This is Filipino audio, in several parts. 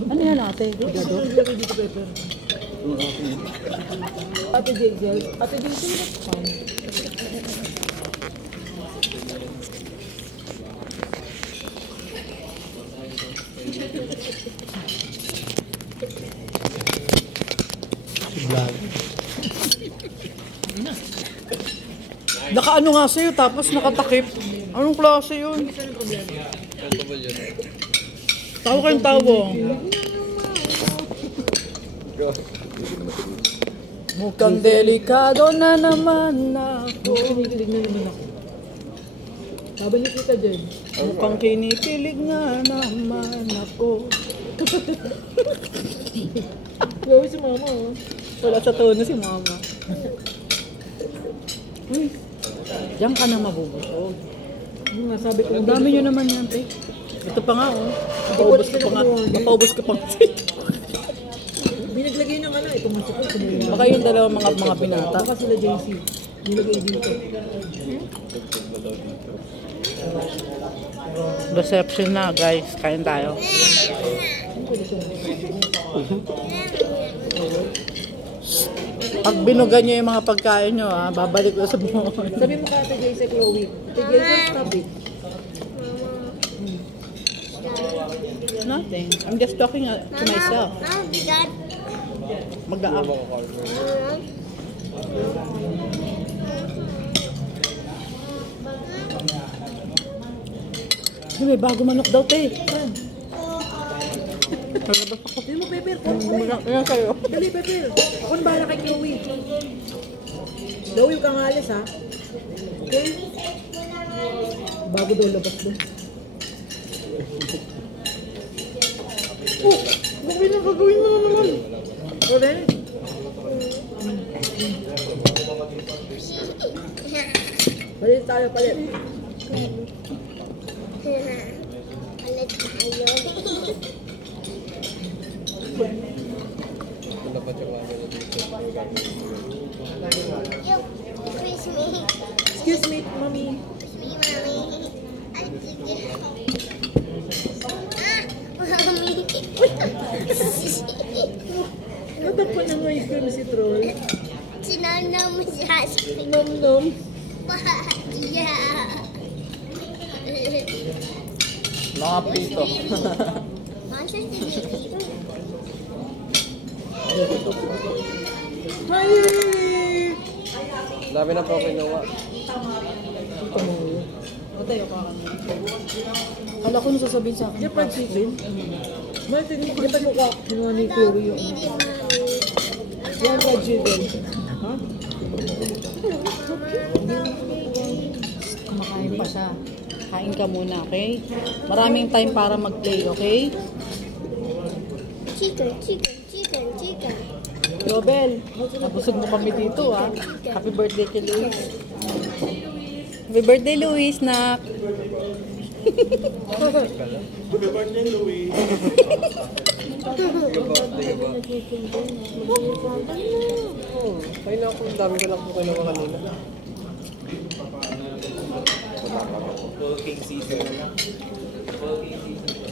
Ano yan ate? Gado? Dito pepper. Ate Jaisel. Ate Jaisel, what's fun? Vlog. Nakaano nga sa'yo tapos nakatakip. Anong klase yun? Tawa kayong tawa. Mukhang delikado na naman ako. Kinikilig na naman ako. Sabi ni Tita Jen. Mukhang kinikilig nga naman ako. Gawin si mama oh. Wala sa tono si mama. Uy, diyan ka na mabubusog. Yung nga sabi ko. Ang dami nyo naman yan, te. Ito pa nga, oh. Mapaubos ka pa nga. Mapaubos ka pa nga. Binaglagay ng ano, itong masukot. Baka yung dalawang mga pinata. Baka sila JC. Nilagay dito. Reception na, guys. Kain tayo. Pag binugan nyo yung mga pagkain nyo, ha, babalik ko sa buhay. Sabi mo ka Ate JC Chloe. Ate JC, stop it. Nothing. I'm just talking to myself. Mag-aap. May bago manok daw, te. Hindi mo, Pepper. Ayan kayo. Dali, Pepper. Ako na bahala kay Chloe. Chloe, huwag kang alis, ha? Okay? Bago daw labas doon. Oh! Gagawin mo na naman. Okay? Palit tayo, palit. Palit tayo. Excuse me. Excuse me, mommy. Excuse me, mommy. Mommy. Natakpan na nga ice cream si Troll. Sinanaw mo si Haspi. Nom-nom. Yeah. Mga prito. Masa si baby? Hi! Dami na po kinuha. Ito mo. Matayo ka kami. Kala ko nung sasabihin sa akin. Japan chicken? Martin, Japan mo ka. Kinuha ni Chloe yung Baby, mommy. yan fried chicken. Ha? Kumakain pa siya. Kain ka muna, okay? Maraming time para mag-play, okay? Chicken, chicken, chicken, chicken. Robel, nabusog mo kami dito, ha? Happy birthday kay Luis. Happy birthday, Luis, nak! Happy birthday, Louie. Oh, kaya na ako. Dami ko lang po kinuha kanina. Full king season na. Full king season.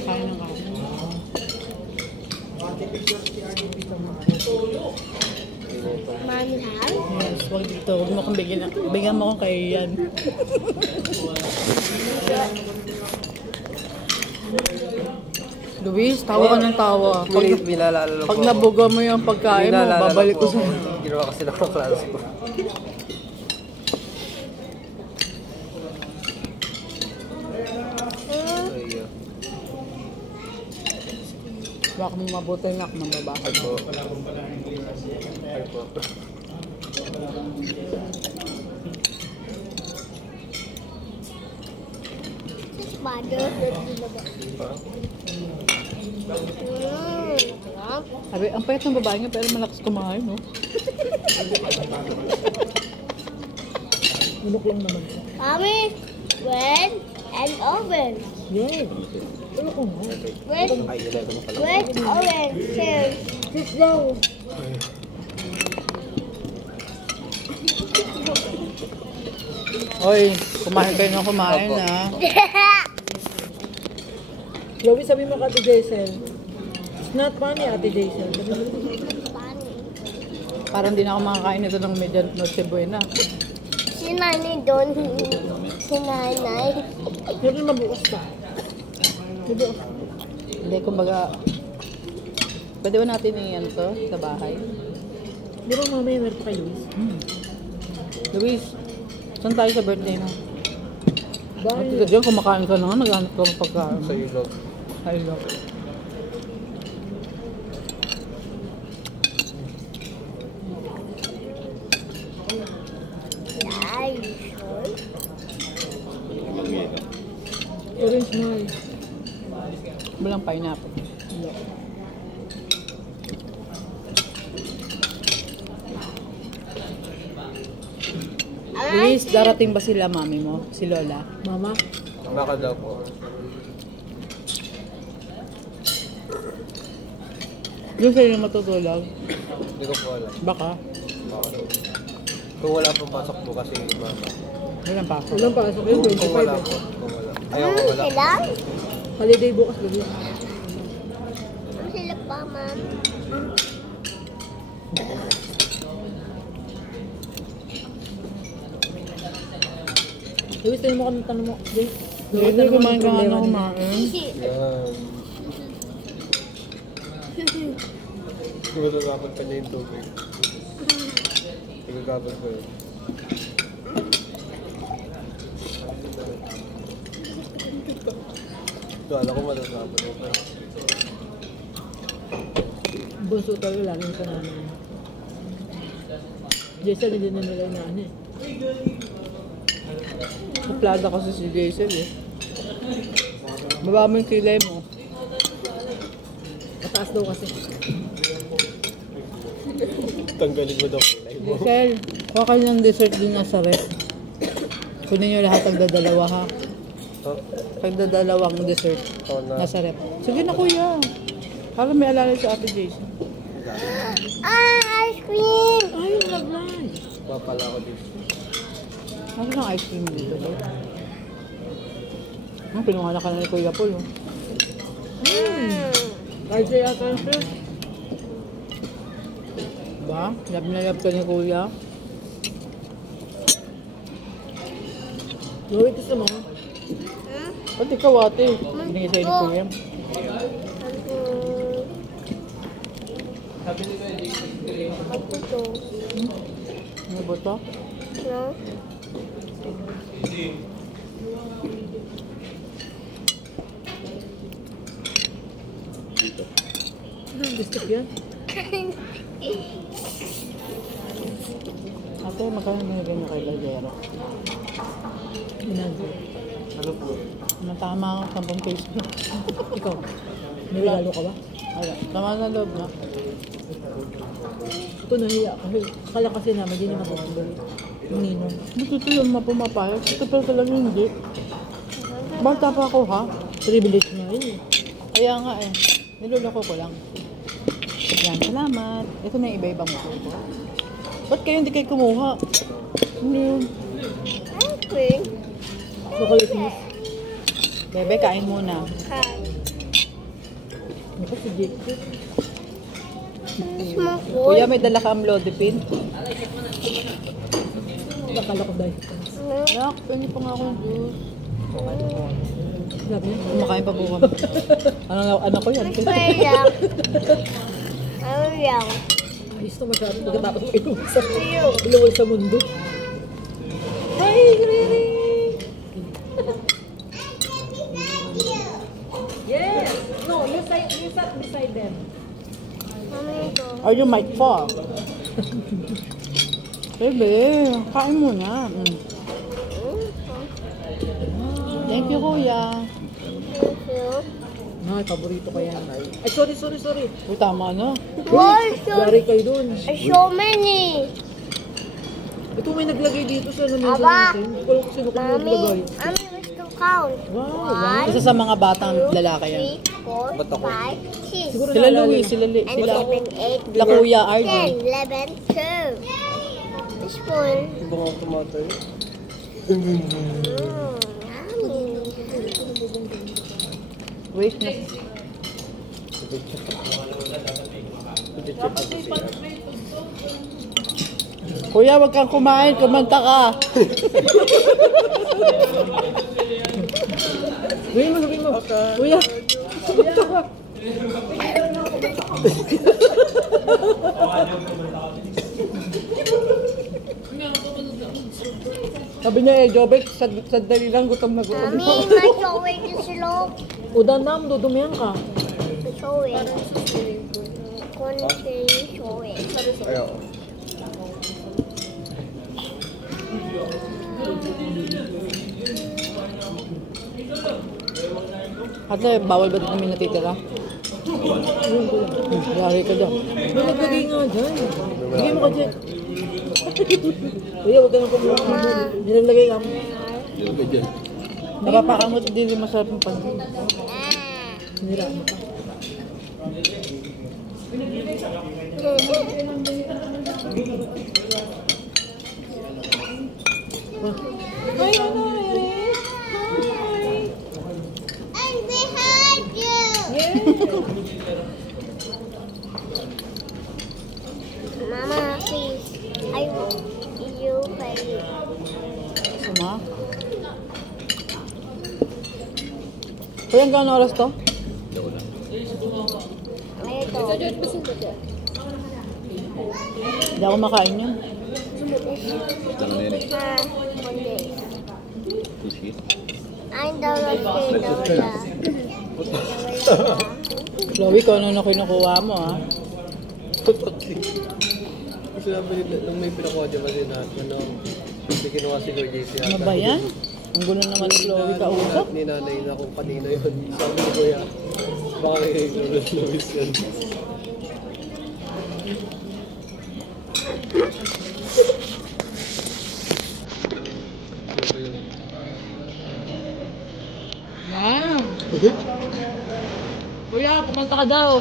Kain ng kain. Mommy have? Yes, wag dito. Huwag mo kong bigyan. Bigyan mo akong kay Ian. Luis, tawa ka ng tawa. Pag nabuga mo yung pagkain mo, babalik ko sa... Ginawa kasi ng klase ko. Baka mong mabuti na ako ng babae. Ay po. Ay po. Mother. Sabi, ang payat ng babae niya pero malakas kumain, no? Manok lang naman. Mommy, bread and oven. Yan. Ano ko nga? Bread, Ay, 11 mo pala. bread, oven. Cheers. Sit down. Oy, kumain kayo na kumain Opo. ha. Chloe, sabi mo ka Ate Jaisel. It's not funny, Ate Jaisel. Sabi mo, Parang di na ako makakain ito ng Median Noche Buena. Si nanay doon. Si nanay. Meron mabukas pa. Mabukas. Hindi, kumbaga, pwede ba natin i-ano to sa bahay? Di ba mamaya meron pa kay Luis? Luis, saan tayo sa birthday mo? Dahil, Ito dyan, kumakain ka na nga, naghanap ka ng pagkain. Sa ilog. Ay, look. Ay, sure. orange man. Walang pineapple. Luis, darating ba sila mami mo? Si Lola? Mama, Baka daw po. Doon sila matutulog? Hindi ko po alam. Baka. Baka daw. Kung wala pong pasok po kasi mama. Walang pasok. walang pasok yun, Kung wala 25 po. eh. Kung wala. Ayaw ko wala. Sila? Holiday bukas, Luis. Sila pa, ma'am. Luis, tayo mo kami tanong mo. Luis, Hindi, kumain ka nga na problema kumain. Yan. Gumagapag pa niya yung tubig. Gumagapag pa yun. Ito, alam ko matatapon ito. Bunso tayo, laging ka namin. Jaisel, hindi na nila inaano eh. Suplada kasi si Jaisel eh. Baba mo yung kilay mo. Mataas daw kasi. Tanggalin mo daw kilay mo. Jaisel, kuha kayo ng dessert din nasa rep. Kunin nyo lahat ang dadalawa ha. Oh, Pagdadalawang dessert ito na. nasa rep. Sige na kuya. Para may alala sa ate Jason. Ah, ice cream! Ay, naglan. Papala ko dito. Ano ng ice cream dito? Pinuha ka na ni Kuya Paul. Oh. Kahit siya yata yung friend. Ba? Lab na lab ka ni Kuya. Luis, gusto mo? Pati ikaw ate. Binigay sa'yo ni Kuya. Magputo. Ano ba ito? No? Gusto ko yan. Ate, magkano nilagay mo kay Lagero? Inanzo. Ano po? Matama ang 10 peso. Ikaw, nirigalo ka ba? Ay, tama na loob na. Ito nahiya kasi. Akala kasi namin, hindi naman matutuloy. Yung ninong. Ito yung mapumapayos. Ito pa talaga hindi. Bata pa ako ha? Privilege nga yun eh. Kaya nga eh. Niloloko ko lang. Yan, salamat. Ito na yung iba-ibang ko. Ba't kayo hindi kayo kumuha? Hindi yun. Ice cream? Chocolate mousse. Bebe, kain muna. Hi. Ako si Jake. Smoke Kuya, may dala ka amlodipine? Akala ko dahil. Nak, pwede pa nga akong juice. Sabi niya. Kumakain pa po kami. Anak ko yan. Sayang. Sayang. Ayos na masyado pagkatapos ko iluwal sa mundo. Hi, Riri! Yes! No, you sat beside them. Mami ito. Are you mic for? Bebe, kain muna. Thank you, kuya. Thank you. Ay, paborito ko yan. Ay, sorry. Uy, tama na. Wow, so, Yari kayo dun. so many. Ito may naglagay dito sa namin Aba. natin. Hindi ko alam kung sino kung Mami, naglagay. Mami, let's go count. Wow, Isa sa mga batang lalaki yan. 3, 4, Ba't ako? 5, 6, Siguro Sila naalala Louie, na. sila and sila 7, 8, la Kuya Arjun. 10, 11, 12. This one. Ibang ako tumatay. Wait na. Kuya, wag kang kumain. Kumanta ka. Sabihin mo. Kuya. Sabi niya Jobek, sadali lang, gutom na gutom. Mami, ma-showing yung silog. Udan na, dudumihan ka. Ma-showing. Konti showing. Ayaw. Ate, bawal ba kami natitira? Yari ka dyan. May naglagay nga dyan. Bigay mo ka dyan. Kuya, huwag ka nang kumuha. Hindi naglagay ka. Napapakamot, hindi masarap yung pansin. Nira mo ka. Ay, ano, Iris? I'm behind you. Mama, please. I want you play. Sama? Kuya, ang gano'ng oras to? Ito. Hindi ako makain yan. Monday. I'm the Rosie. Chloe, kung ano na kinukuha mo, ha? Kasi namin nung may pinakuha dyan kasi na may kinuha si Lord JC. Ano ba yan? Ang gulo naman ni Chloe kausap. Ni nanay na kung kanina yun. Sabi ni Kuya, baka kay Luis yun. Wow! Kuya, pumunta ka daw.